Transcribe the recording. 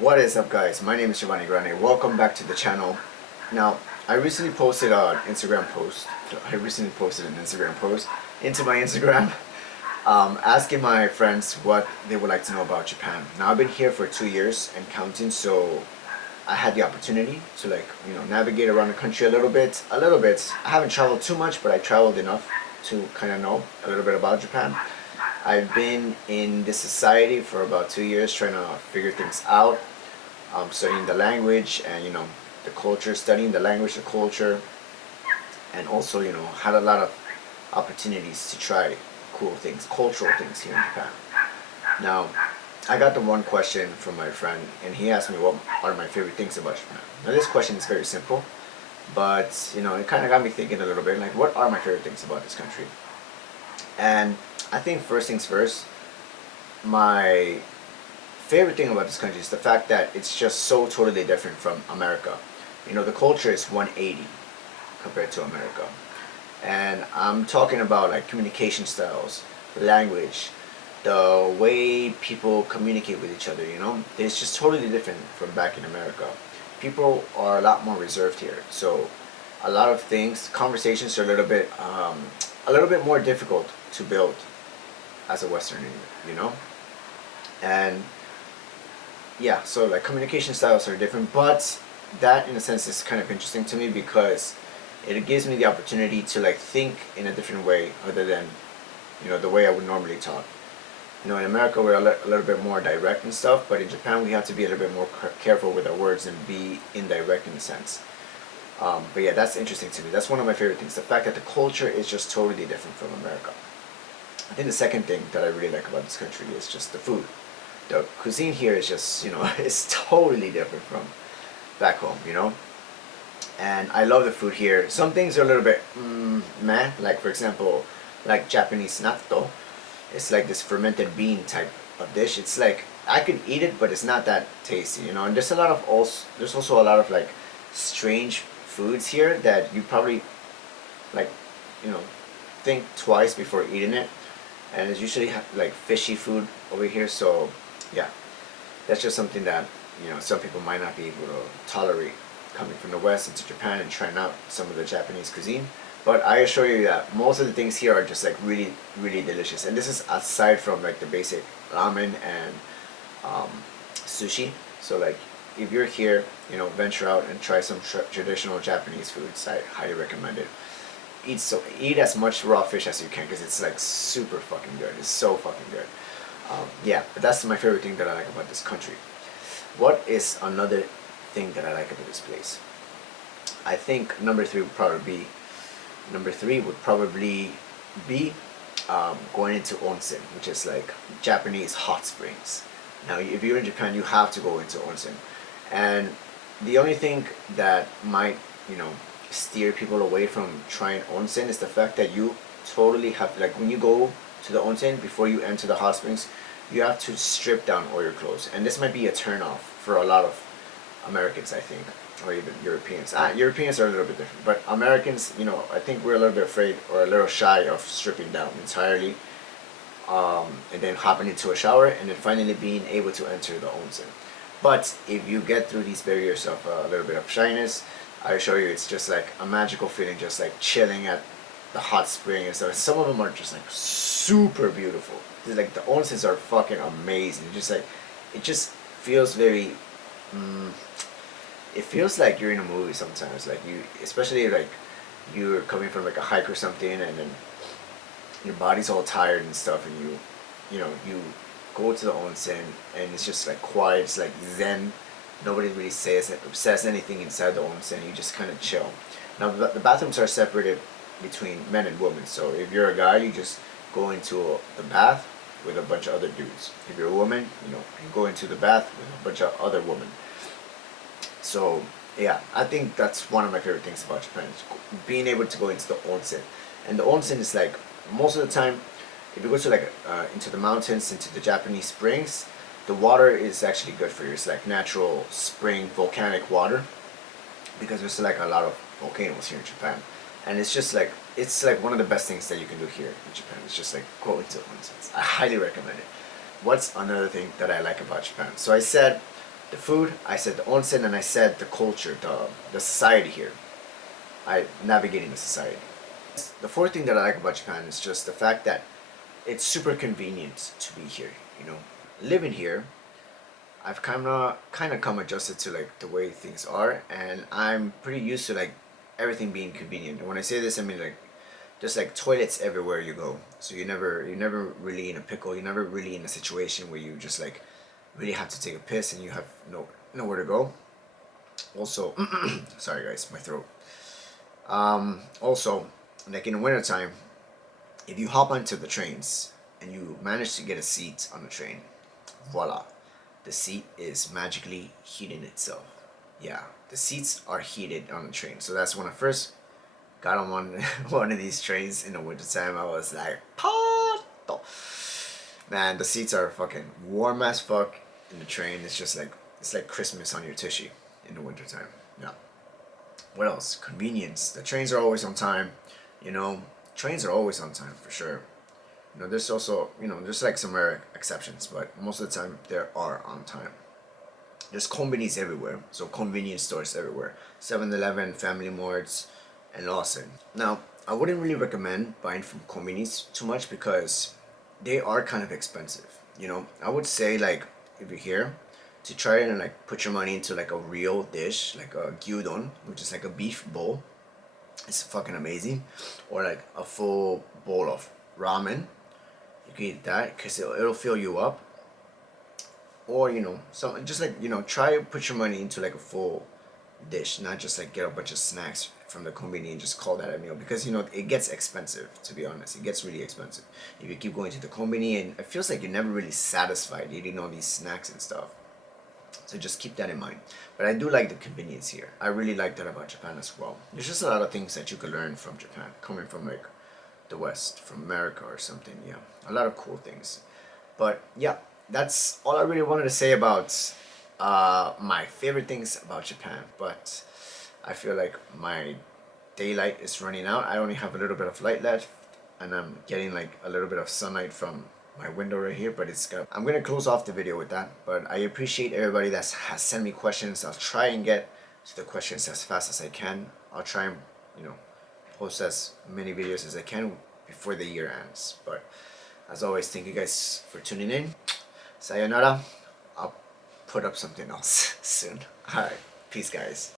What is up, guys? My name is Giovanni Grande. Welcome back to the channel. Now, I recently posted an Instagram post. Into my Instagram, asking my friends what they would like to know about Japan. Now, I've been here for 2 years and counting, so I had the opportunity to navigate around the country a little bit. I haven't traveled too much, but I traveled enough to kind of know a little bit about Japan. I've been in this society for about 2 years trying to figure things out, studying the language and the culture, studying the language, the culture, and also had a lot of opportunities to try cool things, cultural things here in Japan. Now, I got the one question from my friend, and he asked me what are my favorite things about Japan. Now, this question is very simple, but it kind of got me thinking a little bit, like, what are my favorite things about this country? And I think first things first, my favorite thing about this country is the fact that it's just so totally different from America. The culture is 180 compared to America. And I'm talking about like communication styles, language, the way people communicate with each other, it's just totally different from back in America. People are a lot more reserved here. So a lot of things, conversations are a little bit more difficult to build as a Westerner, and yeah, so like communication styles are different, but that in a sense is kind of interesting to me because it gives me the opportunity to like think in a different way other than the way I would normally talk. In America we're a little bit more direct and stuff, but in Japan we have to be a little bit more careful with our words and be indirect in a sense. But yeah, that's interesting to me. That's one of my favorite things, the fact that the culture is just totally different from America. I think the second thing that I really like about this country is just the food. The cuisine here is just, it's totally different from back home, And I love the food here. Some things are a little bit meh, like for example, like Japanese natto. It's like this fermented bean type of dish. It's like, I could eat it, but it's not that tasty, And there's there's also a lot of like strange foods here that you probably like, think twice before eating it. And it's usually like fishy food over here, so yeah, that's just something that some people might not be able to tolerate coming from the West into Japan and trying out some of the Japanese cuisine. But I assure you that most of the things here are just like really, really delicious. And this is aside from like the basic ramen and sushi. So like if you're here, venture out and try some traditional Japanese foods. I highly recommend it. Eat as much raw fish as you can because it's like super fucking good. It's so fucking good. Yeah, but that's my favorite thing that I like about this country. What is another thing that I like about this place? I think number three would probably be going into onsen, which is like Japanese hot springs. Now, if you're in Japan, you have to go into onsen, and the only thing that might steer people away from trying onsen is the fact that you totally have, like, when you go to the onsen, before you enter the hot springs, you have to strip down all your clothes, and this might be a turn off for a lot of Americans, I think, or even Europeans. Europeans are a little bit different, but Americans, I think we're a little bit afraid or a little shy of stripping down entirely, and then hopping into a shower and then finally being able to enter the onsen. But if you get through these barriers of a little bit of shyness, I assure you it's just like a magical feeling, just like chilling at the hot spring and stuff. Some of them are just like super beautiful. Like the onsens are fucking amazing. It just feels very. It feels like you're in a movie sometimes. Like especially like you're coming from like a hike or something, and then your body's all tired and stuff, and you go to the onsen, and it's just like quiet. It's like zen. Nobody really says anything inside the onsen. You just kind of chill. Now the bathrooms are separated between men and women. So if you're a guy, you just go into the bath with a bunch of other dudes. If you're a woman, you go into the bath with a bunch of other women. So yeah, I think that's one of my favorite things about Japan, is being able to go into the onsen. And the onsen is like, most of the time, if you go to like into the mountains, into the Japanese springs, the water is actually good for you. It's like natural spring volcanic water, because there's like a lot of volcanoes here in Japan, and it's like one of the best things that you can do here in Japan. It's just like going to onsens. I highly recommend it. What's another thing that I like about Japan? So I said the food, I said the onsen, and I said the culture, the society here. I navigating the society. The fourth thing that I like about Japan is just the fact that it's super convenient to be here. You know, living here, I've kind of come adjusted to like the way things are, and I'm pretty used to like everything being convenient. And when I say this, I mean like just like toilets everywhere you go. So you're never really in a pickle. You're never really in a situation where you just like really have to take a piss and you have nowhere to go. Also, sorry guys, my throat. Also, like in the wintertime, if you hop onto the trains and you manage to get a seat on the train, voila, the seat is magically heating itself. Yeah, the seats are heated on the train. So that's when I first got on one one of these trains in the wintertime. I was like, Pato. Man, the seats are fucking warm as fuck in the train. It's like Christmas on your tushy in the wintertime. Yeah. What else? Convenience. The trains are always on time. You know, trains are always on time for sure. You know, there's also, there's like some rare exceptions, but most of the time they are on time. There's convenience everywhere, so convenience stores everywhere. 7-Eleven, Family Marts, and Lawson. Now, I wouldn't really recommend buying from convenience too much because they are kind of expensive. You know, I would say like if you're here, to try and like put your money into like a real dish, like a gyudon, which is like a beef bowl. It's fucking amazing, or like a full bowl of ramen. You can eat that because it'll fill you up, or so just like try to put your money into like a full dish, not just like get a bunch of snacks from the convenience and just call that a meal, because it gets expensive. To be honest, it gets really expensive if you keep going to the convenience, and it feels like you're never really satisfied eating all these snacks and stuff. So just keep that in mind. But I do like the convenience here. I really like that about Japan as well. There's just a lot of things that you could learn from Japan, coming from like the West, from America or something. Yeah, a lot of cool things. But yeah, that's all I really wanted to say about my favorite things about Japan. But I feel like my daylight is running out. I only have a little bit of light left, and I'm getting like a little bit of sunlight from my window right here, but I'm gonna close off the video with that. But I appreciate everybody that has sent me questions. I'll try and get to the questions as fast as I can. I'll try and you know post as many videos as I can before the year ends. But as always, thank you guys for tuning in. Sayonara. I'll put up something else soon. Alright, peace guys.